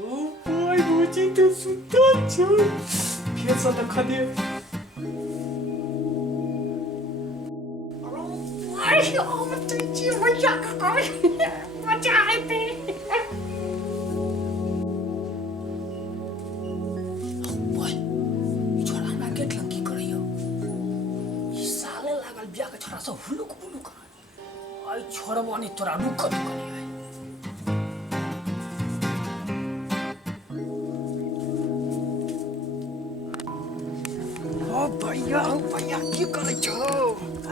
भाई मुझे तो सुता छो फिर सा देखा दे Ay, oh, matindi mo siya ka. Matindi. Boy, ये छोरा हमरा गेट लग की करैयो ई साले लागल बिया के छोरा से हुलुक बुलुक आई छोरबा ने तोरा रुकत कनी भैया की करे छो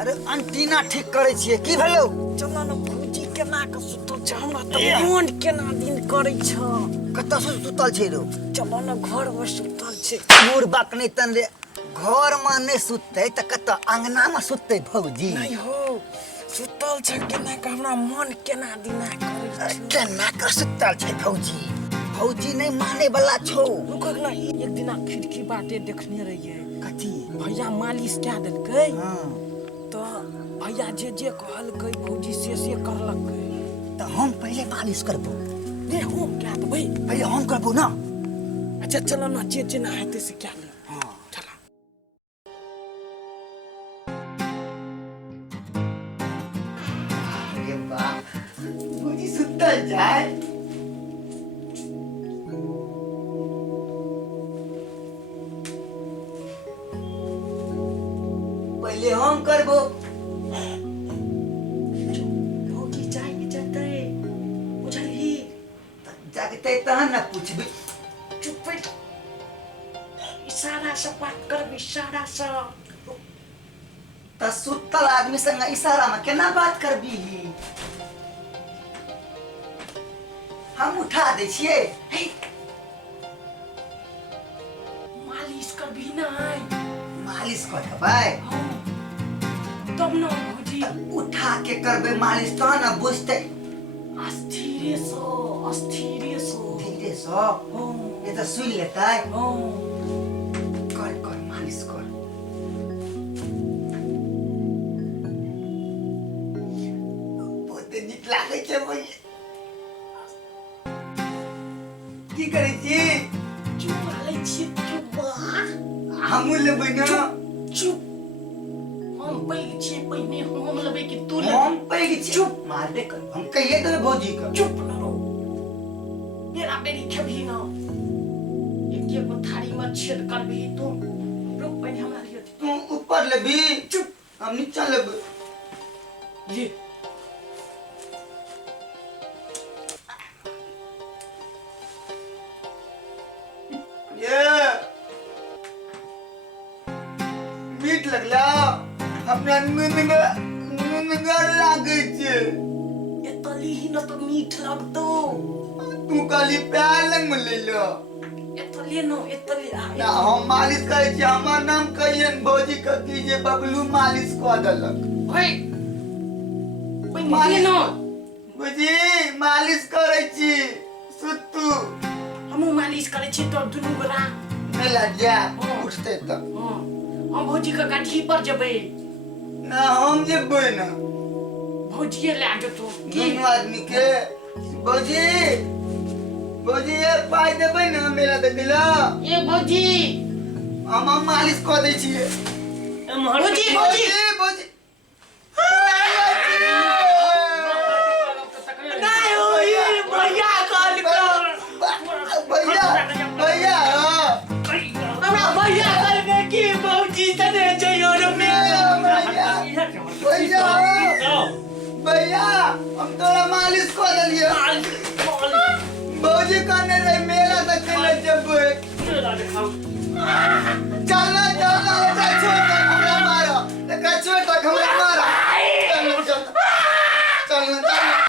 अरे अंटीना ठीक करे छिए की भेलो चल न भौजी केना के सुतल छ हमरा त मन केना दिन करे छ कत से सुतल छै रो चल न घर में सुतल छै मोर बाक नहीं तन रे घर में नहीं सुतते त कत अंगना में सुतते भौजी नहीं हो सुतल छ केना के हमरा मन केना दिना करे छ केना के सुतल छै भौजी भौजी नहीं माने वाला छो रुक ना एक दिना खिड़की बाटे देखने रहिए कथी भैया मालिश क्या देलकै हां तो भैया जे कहलकै भौजी से करलकै त हम पहले मालिश करबो रे हम क्या देबै पहले हम करबो ना अच्छा चलो ना जे ना हेतै से क्या ले हां चला अरे वाह भौजी सुतल जाए पहले हम करबो भौजी चाय में जतै बुझलही जागते तहन न पूछबी चुप बैठ इशारा से बात कर इशारा से त सुतल आदमी संग इशारा में केना बात करबी हम उठा दे छिए मालिश कर भी ना मालिश कर देबै तब ना भौजी उठा के करबे मालिश तो न बुझते अस्थिरे सो धीरे से ये तो सुन लेता है हाँ कर मालिश कर बहुत नीक लागे छै भाई की करे छी चुप आले छी चुप हमू लेबै ना चुप हम पैग छी पहिने हम लेबै कि तू ले हम पैग छी चुप मारबे कर हम कहिए देबै भौजी का चुप न रहो मेरा बेरी खबी ना एक थारी में छेद कर भी तू रुक पहिने हमरा लिए तू ऊपर लेबी चुप हम नीचा लेबै ले ये मीठ लगला हमरा नुन गर लागे छै एतली ही न तो मीठ लगतो तू काली प्यार लंग में ले लो एतली न एतली ना हम मालिश करे छी हमर नाम कहियन भौजी का की जे बबलू मालिश क देलक ओए पहिने न भौजी मालिश करे छी सुतू हमू मालिश करे छी तो दुनु गोरा मेला जा उठते त हम भौजी का गाठी पर जबै ना हम जेबै ना भौजी ले जतो दुनू आदमी के भौजी भौजी ये पाई देबै ना मेरा देखला ए भौजी हम मालिश क दै छियै भौजी भौजी भौजी नहीं हो ये भैया कॉल कर भैया भैया हमरा भैया कॉल के की भौजी तने जइयो रे भैया भैया हम तोरा मालिश क देलियै भौजी कहने रहे मेला देखे ले जेबै चल